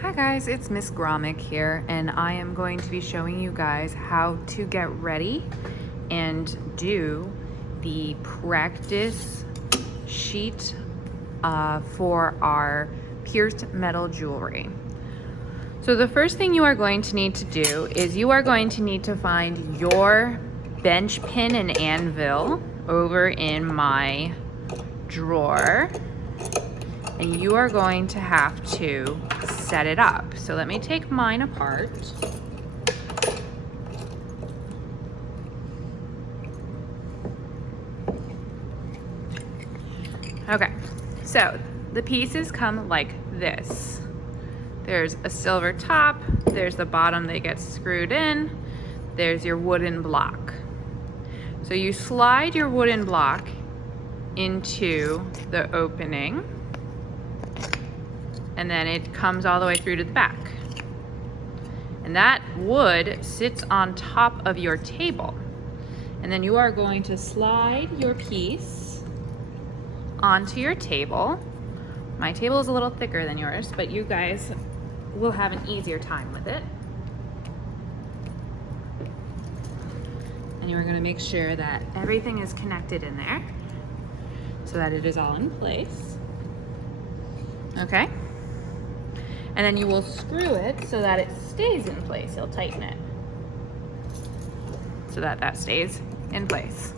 Hi guys, it's Miss Gromick here, and I am going to be showing you guys how to get ready and do the practice sheet for our pierced metal jewelry. So the first thing you are going to need to do is you are going to need to find your bench pin and anvil over in my drawer, and you are going to have to set it up. So let me take mine apart. Okay, so the pieces come like this. There's a silver top, there's the bottom that gets screwed in, there's your wooden block. So you slide your wooden block into the opening, and then it comes all the way through to the back. And that wood sits on top of your table. And then you are going to slide your piece onto your table. My table is a little thicker than yours, but you guys will have an easier time with it. And you're gonna make sure that everything is connected in there so that it is all in place. Okay? And then you will screw it so that it stays in place. You'll tighten it so that that stays in place.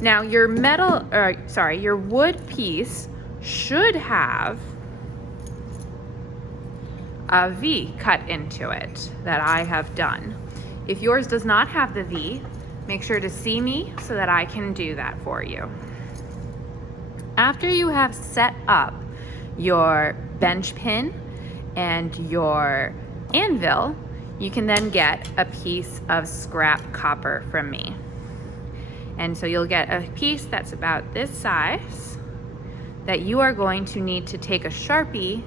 Now your your wood piece should have a V cut into it that I have done. If yours does not have the V, make sure to see me so that I can do that for you. After you have set up your bench pin and your anvil, you can then get a piece of scrap copper from me. And so you'll get a piece that's about this size that you are going to need to take a Sharpie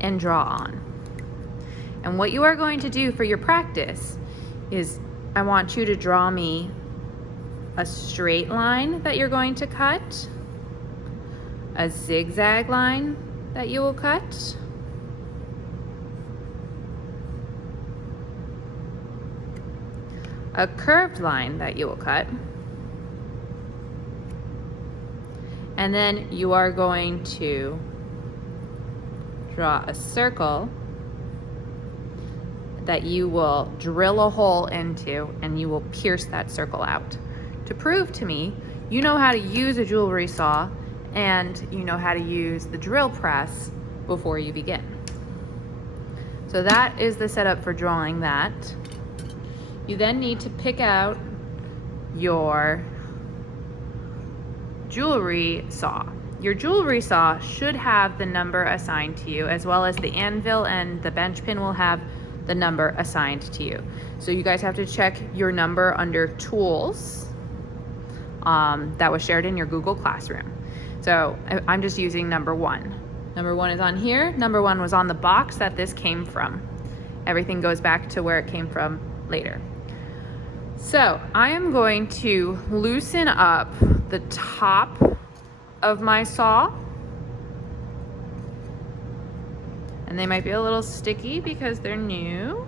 and draw on. And what you are going to do for your practice is I want you to draw me a straight line that you're going to cut, a zigzag line that you will cut, a curved line that you will cut, and then you are going to draw a circle that you will drill a hole into, and you will pierce that circle out to prove to me you know how to use a jewelry saw and you know how to use the drill press before you begin. So that is the setup for drawing that. You then need to pick out your jewelry saw. Your jewelry saw should have the number assigned to you, as well as the anvil and the bench pin will have the number assigned to you. So you guys have to check your number under tools that was shared in your Google Classroom. So I'm just using number 1. Number 1 is on here. Number 1 was on the box that this came from. Everything goes back to where it came from later. So I am going to loosen up the top of my saw. And they might be a little sticky because they're new.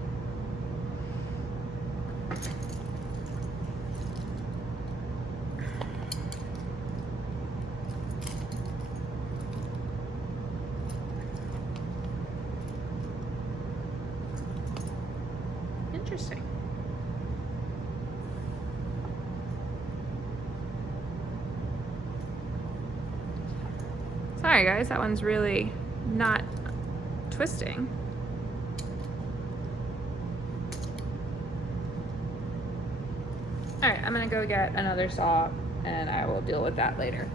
Interesting. Sorry guys, that one's really not twisting. All right, I'm gonna go get another saw and I will deal with that later.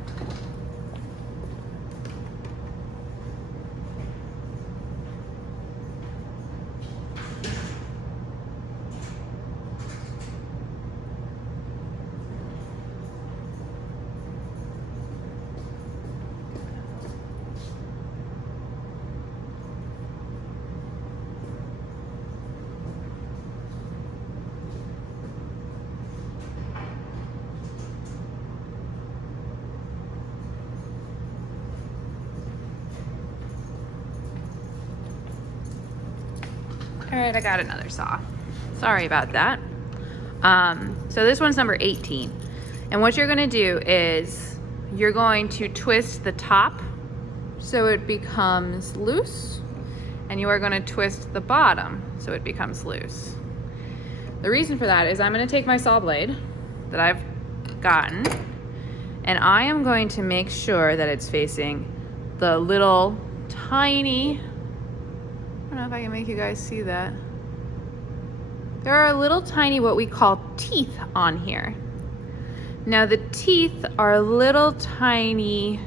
All right, I got another saw. Sorry about that. So this one's number 18. And what you're gonna do is you're going to twist the top so it becomes loose, and you are gonna twist the bottom so it becomes loose. The reason for that is I'm gonna take my saw blade that I've gotten, and I am going to make sure that it's facing the little tiny, I don't know if I can make you guys see that. There are little tiny what we call teeth on here. Now the teeth are little tiny,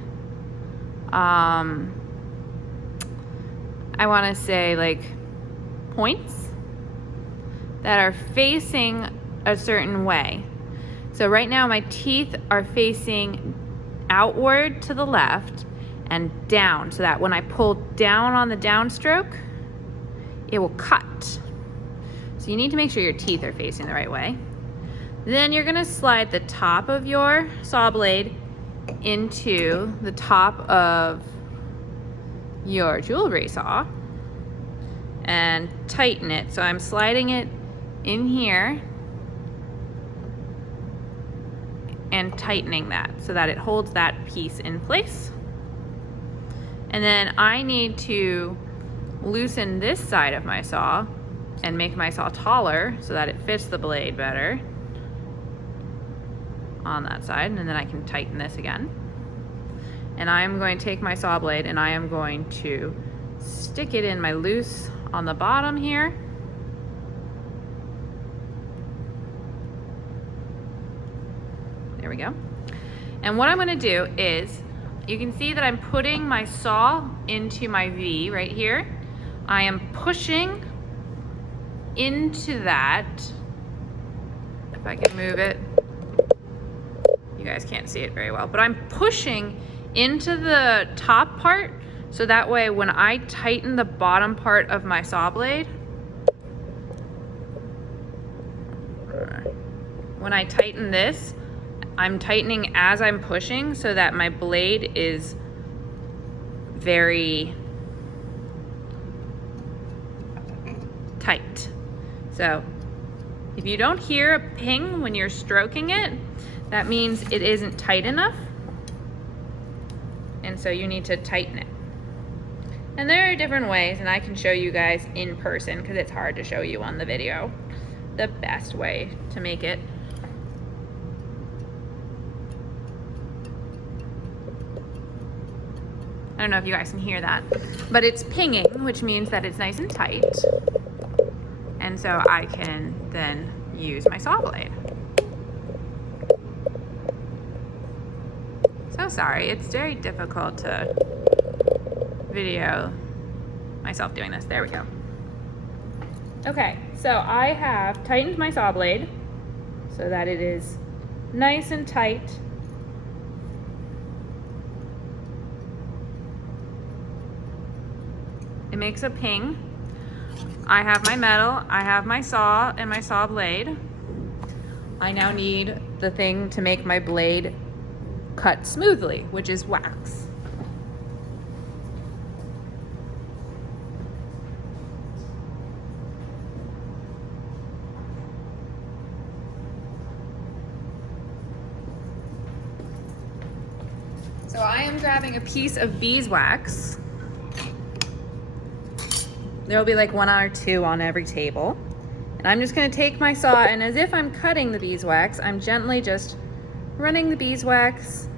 I wanna say like points that are facing a certain way. So right now my teeth are facing outward to the left and down, so that when I pull down on the downstroke, it will cut. So you need to make sure your teeth are facing the right way. Then you're gonna slide the top of your saw blade into the top of your jewelry saw and tighten it. So I'm sliding it in here and tightening that so that it holds that piece in place. And then I need to loosen this side of my saw and make my saw taller so that it fits the blade better on that side, and then I can tighten this again. And I am going to take my saw blade and I am going to stick it in my loose on the bottom here. There we go. And what I'm gonna do is, you can see that I'm putting my saw into my V right here. I am pushing into that. If I can move it. You guys can't see it very well, but I'm pushing into the top part so that way when I tighten the bottom part of my saw blade, when I tighten this, I'm tightening as I'm pushing so that my blade is very tight. So if you don't hear a ping when you're stroking it, that means it isn't tight enough, and so you need to tighten it. And there are different ways, and I can show you guys in person because it's hard to show you on the video the best way to make it. I don't know if you guys can hear that, but it's pinging, which means that it's nice and tight, and so I can then use my saw blade. So sorry, it's very difficult to video myself doing this. There we go. Okay, so I have tightened my saw blade so that it is nice and tight. It makes a ping. I have my metal, I have my saw and my saw blade. I now need the thing to make my blade cut smoothly, which is wax. So I am grabbing a piece of beeswax. There will be like one or two on every table. And I'm just gonna take my saw, and as if I'm cutting the beeswax, I'm gently just running the beeswax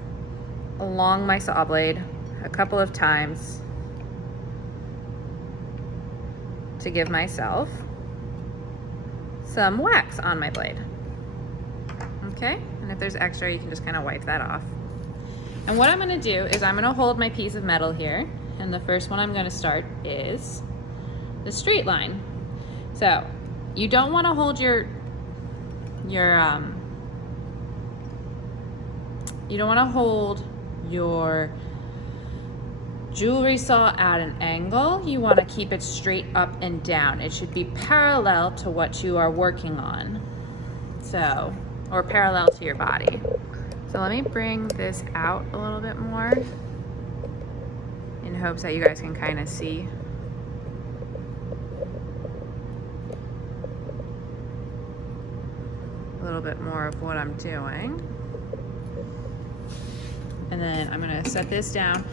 along my saw blade a couple of times to give myself some wax on my blade. Okay, and if there's extra, you can just kind of wipe that off. And what I'm gonna do is I'm gonna hold my piece of metal here, and the first one I'm gonna start is the straight line. So you don't wanna hold you don't wanna hold your jewelry saw at an angle. You wanna keep it straight up and down. It should be parallel to what you are working on. So, or parallel to your body. So let me bring this out a little bit more in hopes that you guys can kind of see. a little bit more of what I'm doing. And then I'm gonna set this down.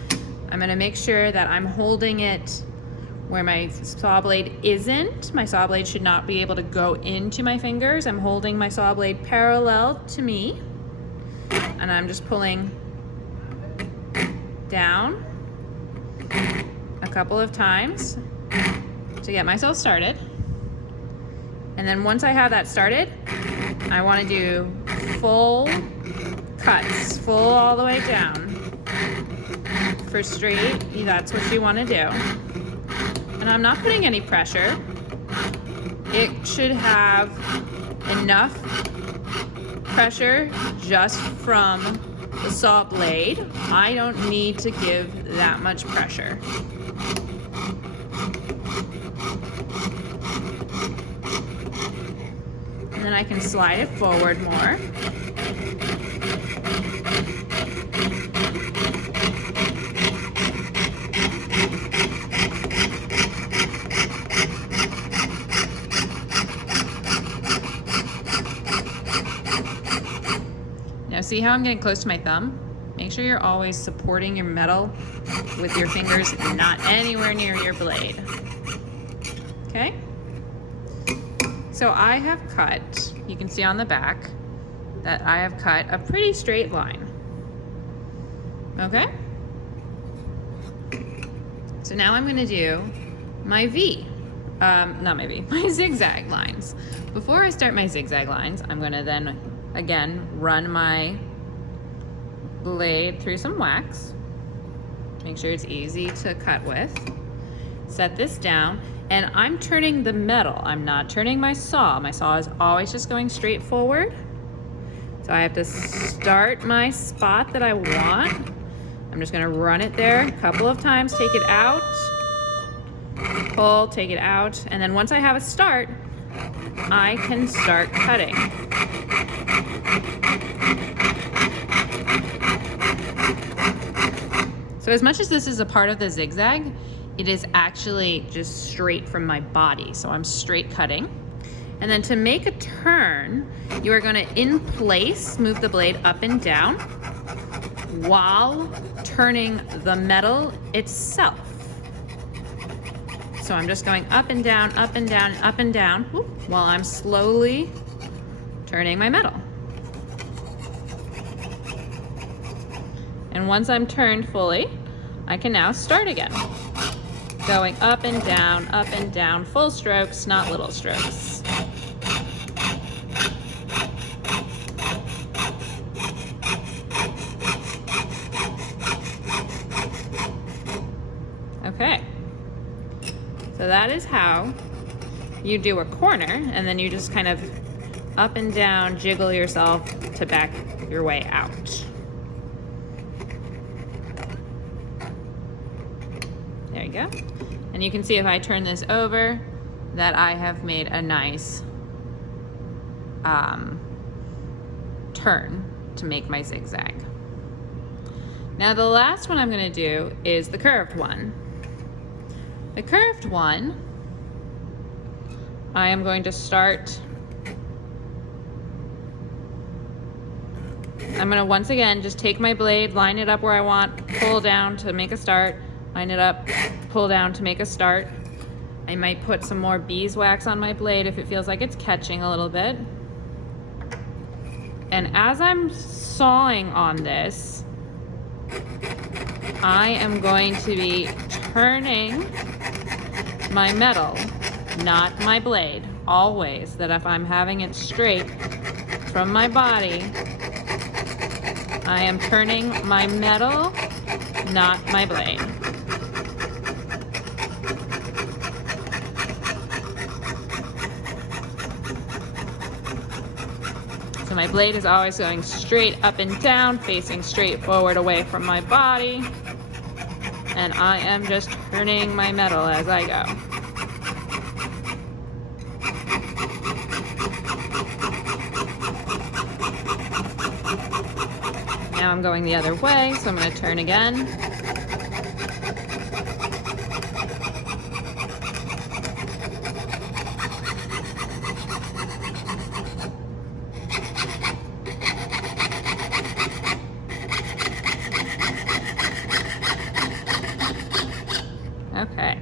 I'm gonna make sure that I'm holding it where my saw blade isn't. My saw blade should not be able to go into my fingers. I'm holding my saw blade parallel to me, and I'm just pulling down a couple of times to get myself started. And then once I have that started, I want to do full cuts, full all the way down. For straight, that's what you want to do. And I'm not putting any pressure. It should have enough pressure just from the saw blade. I don't need to give that much pressure. And then I can slide it forward more. Now see how I'm getting close to my thumb? Make sure you're always supporting your metal with your fingers, not anywhere near your blade. Okay? So I have cut, you can see on the back, that I have cut a pretty straight line. Okay? So now I'm gonna do my V. Not my V, my zigzag lines. Before I start my zigzag lines, I'm gonna then, again, run my blade through some wax. Make sure it's easy to cut with. Set this down, and I'm turning the metal. I'm not turning my saw. My saw is always just going straight forward. So I have to start my spot that I want. I'm just gonna run it there a couple of times, take it out, pull, take it out, and then once I have a start, I can start cutting. So as much as this is a part of the zigzag, it is actually just straight from my body. So I'm straight cutting. And then to make a turn, you are gonna, in place, move the blade up and down while turning the metal itself. So I'm just going up and down, up and down, up and down, whoop, while I'm slowly turning my metal. And once I'm turned fully, I can now start again. Going up and down, full strokes, not little strokes. Okay, so that is how you do a corner, and then you just kind of up and down, jiggle yourself to back your way out. There you go. And you can see if I turn this over that I have made a nice turn to make my zigzag. Now the last one I'm gonna do is the curved one. The curved one, I am going to start, I'm gonna once again just take my blade, line it up where I want, pull down to make a start, line it up, pull down to make a start. I might put some more beeswax on my blade if it feels like it's catching a little bit. And as I'm sawing on this, I am going to be turning my metal, not my blade, always, that if I'm having it straight from my body, I am turning my metal, not my blade. So my blade is always going straight up and down, facing straight forward away from my body. And I am just turning my metal as I go. Now I'm going the other way, so I'm going to turn again. Okay.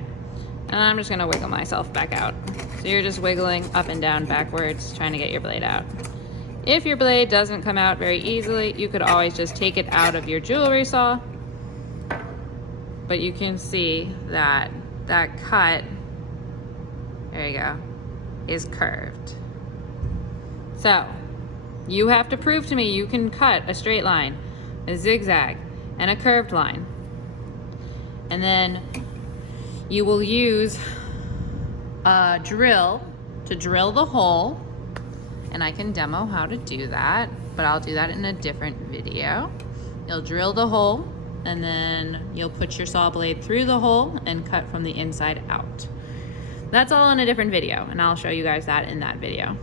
And I'm just gonna wiggle myself back out. So you're just wiggling up and down backwards, trying to get your blade out. If your blade doesn't come out very easily, you could always just take it out of your jewelry saw. But you can see that that cut, there you go, is curved. So you have to prove to me you can cut a straight line, a zigzag, and a curved line. And then you will use a drill to drill the hole. And I can demo how to do that, but I'll do that in a different video. You'll drill the hole, and then you'll put your saw blade through the hole and cut from the inside out. That's all in a different video, and I'll show you guys that in that video.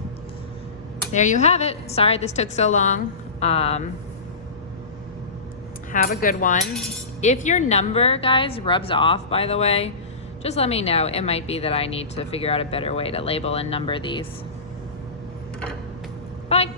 There you have it. Sorry this took so long. Have a good one. If your number, guys, rubs off, by the way, just let me know. It might be that I need to figure out a better way to label and number these. Bye.